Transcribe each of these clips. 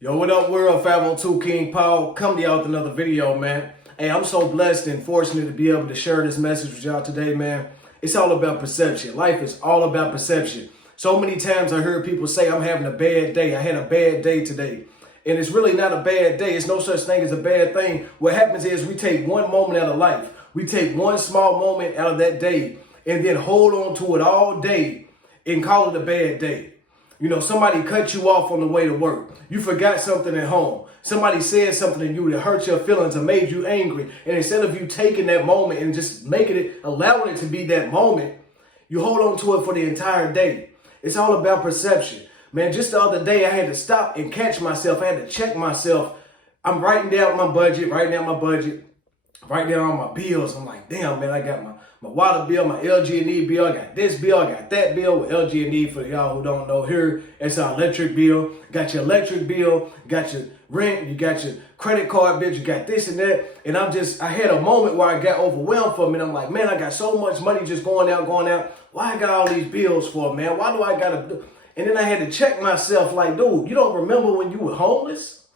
Yo, what up, world? 502 King Paul, come to y'all with another video, man. Hey, I'm so blessed and fortunate to be able to share this message with y'all today, man. It's all about perception. Life is all about perception. So many times I heard people say I'm having a bad day. I had a bad day today. And it's really not a bad day. It's no such thing as a bad thing. What happens is we take one moment out of life. We take one small moment out of that day and then hold on to it all day and call it a bad day. You know, somebody cut you off on the way to work. You forgot something at home. Somebody said something to you that hurt your feelings or made you angry. And instead of you taking that moment and just allowing it to be that moment, you hold on to it for the entire day. It's all about perception. Man, just the other day, I had to stop and catch myself. I had to check myself. I'm writing down my budget, writing down all my bills. I'm like, damn, man, I got my water bill, my LG&E bill, I got this bill, I got that bill. With LG&E, for y'all who don't know, here, it's our electric bill. Got your electric bill, got your rent, you got your credit card bill, you got this and that. And I had a moment where I got overwhelmed for me. And I'm like, man, I got so much money just going out. Why I got all these bills for, man? Why do I got to do? And then I had to check myself like, dude, you don't remember when you were homeless?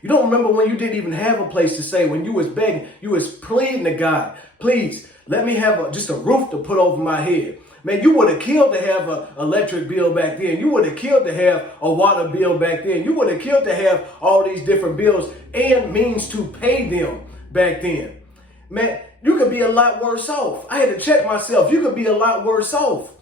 You don't remember when you didn't even have a place to stay, when you was begging, you was pleading to God, please, let me have just a roof to put over my head. Man, you would have killed to have an electric bill back then. You would have killed to have a water bill back then. You would have killed to have all these different bills and means to pay them back then. Man, you could be a lot worse off. I had to check myself. You could be a lot worse off.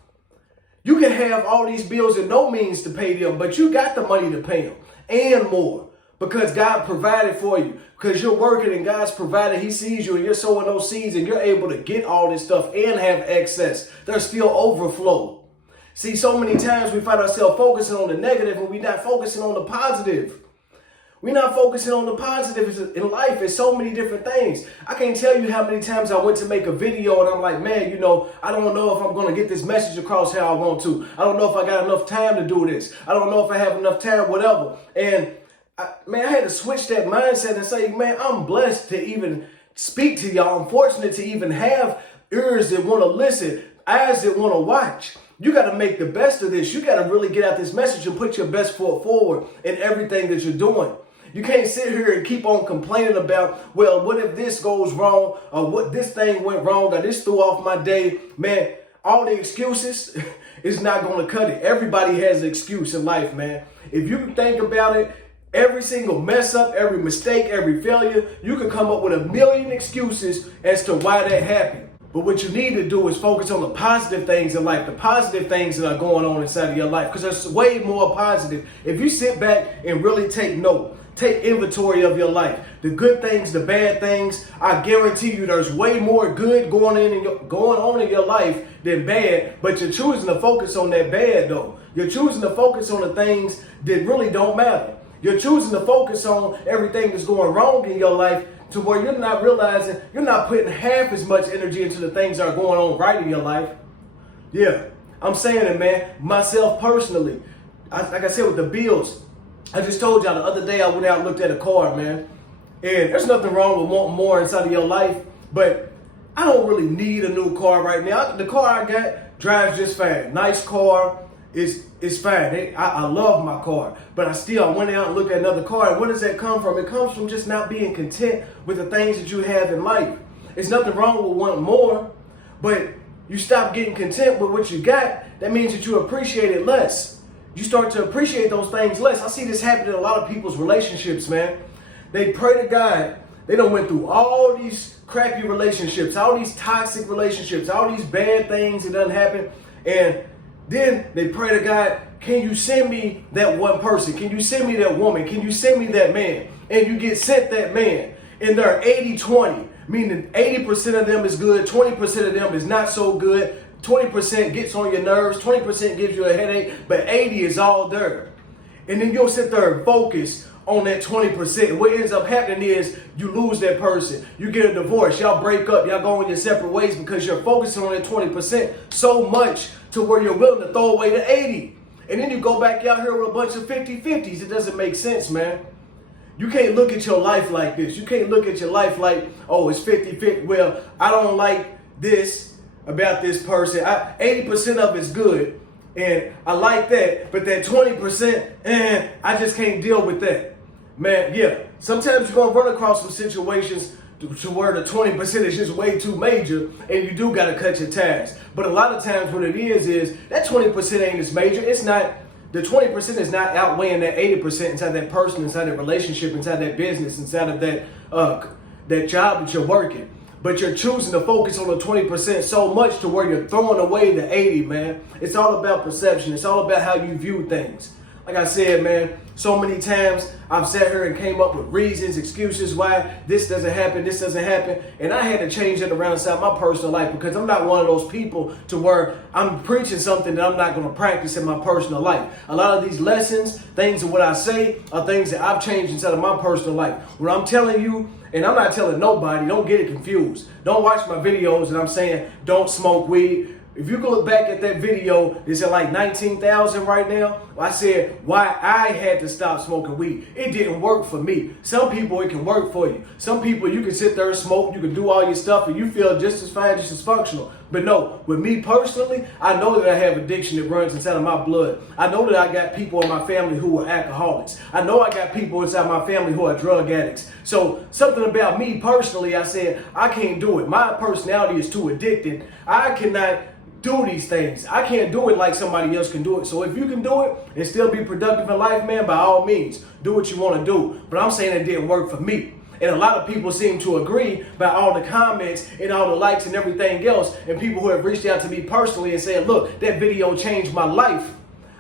You can have all these bills and no means to pay them, but you got the money to pay them and more. Because God provided for you. Because you're working and God's provided. He sees you and you're sowing those seeds and you're able to get all this stuff and have excess. There's still overflow. See, so many times we find ourselves focusing on the negative and we're not focusing on the positive. We're not focusing on the positive in life. It's so many different things. I can't tell you how many times I went to make a video and I'm like, man, I don't know if I'm going to get this message across how I want to. I don't know if I got enough time to do this. I don't know if I have enough time, whatever. And I had to switch that mindset and say, man, I'm blessed to even speak to y'all. I'm fortunate to even have ears that want to listen, eyes that want to watch. You got to make the best of this. You got to really get out this message and put your best foot forward in everything that you're doing. You can't sit here and keep on complaining about, well, what if this goes wrong, or what this thing went wrong, or this threw off my day. Man, all the excuses is not going to cut it. Everybody has an excuse in life, man. If you think about it, every single mess up, every mistake, every failure, you can come up with a million excuses as to why that happened. But what you need to do is focus on the positive things in life, the positive things that are going on inside of your life, because there's way more positive. If you sit back and really take note, take inventory of your life, the good things, the bad things, I guarantee you there's way more good going on in your life than bad, but you're choosing to focus on that bad though. You're choosing to focus on the things that really don't matter. You're choosing to focus on everything that's going wrong in your life to where you're not realizing you're not putting half as much energy into the things that are going on right in your life. Yeah, I'm saying it, man. Myself personally, like I said with the bills, I just told y'all the other day I went out and looked at a car, man. And there's nothing wrong with wanting more inside of your life, but I don't really need a new car right now. The car I got drives just fine. Nice car. It's fine. I love my car, but I went out and looked at another car. And where does that come from? It comes from just not being content with the things that you have in life. It's nothing wrong with wanting more, but you stop getting content with what you got. That means that you appreciate it less. You start to appreciate those things less. I see this happen in a lot of people's relationships, man. They pray to God. They done went through all these crappy relationships, all these toxic relationships, all these bad things that done happen, and then they pray to God, can you send me that one person? Can you send me that woman? Can you send me that man? And you get sent that man. And they're 80-20, meaning 80% of them is good, 20% of them is not so good, 20% gets on your nerves, 20% gives you a headache, but 80 is all there. And then you'll sit there and focus on that 20%. And what ends up happening is you lose that person. You get a divorce. Y'all break up. Y'all go in your separate ways because you're focusing on that 20% so much to where you're willing to throw away the 80. And then you go back out here with a bunch of 50-50s. It doesn't make sense, man. You can't look at your life like this. You can't look at your life like, oh, it's 50-50. Well, I don't like this about this person. 80% of it's good. And I like that, but that 20%, I just can't deal with that. Man, yeah, sometimes you're going to run across some situations to where the 20% is just way too major and you do got to cut your ties. But a lot of times what it is that 20% ain't as major. It's not, the 20% is not outweighing that 80% inside that person, inside that relationship, inside that business, inside of that job that you're working. But you're choosing to focus on the 20% so much to where you're throwing away the 80, man. It's all about perception. It's all about how you view things. Like I said, man, so many times I've sat here and came up with reasons, excuses why this doesn't happen. And I had to change it around inside my personal life because I'm not one of those people to where I'm preaching something that I'm not going to practice in my personal life. A lot of these lessons, things of what I say, are things that I've changed inside of my personal life. When I'm telling you, and I'm not telling nobody, don't get it confused. Don't watch my videos and I'm saying don't smoke weed. If you can look back at that video, it's at like 19,000 right now. I said why I had to stop smoking weed. It didn't work for me. Some people, it can work for you. Some people, you can sit there and smoke, you can do all your stuff, and you feel just as fine, just as functional. But no, with me personally, I know that I have addiction that runs inside of my blood. I know that I got people in my family who are alcoholics. I know I got people inside my family who are drug addicts. So something about me personally, I said, I can't do it. My personality is too addicted. I cannot do these things. I can't do it like somebody else can do it. So if you can do it and still be productive in life, man, by all means, do what you want to do. But I'm saying it didn't work for me. And a lot of people seem to agree by all the comments and all the likes and everything else. And people who have reached out to me personally and said, look, that video changed my life.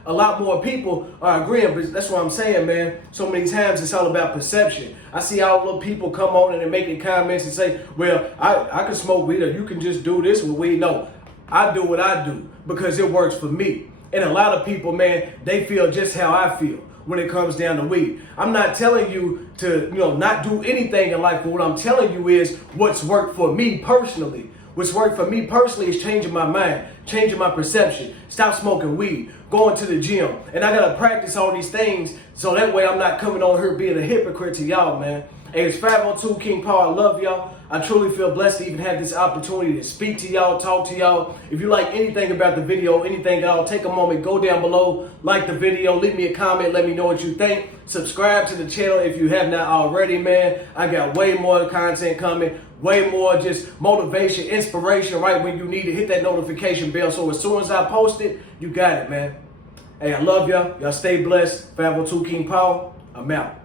A lot more people are agreeing, but that's what I'm saying, man. So many times it's all about perception. I see all little people come on and they're making comments and say, well, I can smoke weed or you can just do this with weed. No. I do what I do because it works for me. And a lot of people, man, they feel just how I feel when it comes down to weed. I'm not telling you to, not do anything in life, but what I'm telling you is what's worked for me personally. What's worked for me personally is changing my mind, changing my perception, stop smoking weed, going to the gym. And I got to practice all these things so that way I'm not coming on here being a hypocrite to y'all, man. Hey, it's 502 King Paul. I love y'all. I truly feel blessed to even have this opportunity to speak to y'all, talk to y'all. If you like anything about the video, anything at all, take a moment, go down below, like the video, leave me a comment, let me know what you think. Subscribe to the channel if you have not already, man. I got way more content coming, way more just motivation, inspiration right when you need it. Hit that notification bell so as soon as I post it, you got it, man. Hey, I love y'all. Y'all stay blessed. 502 King Paul. I'm out.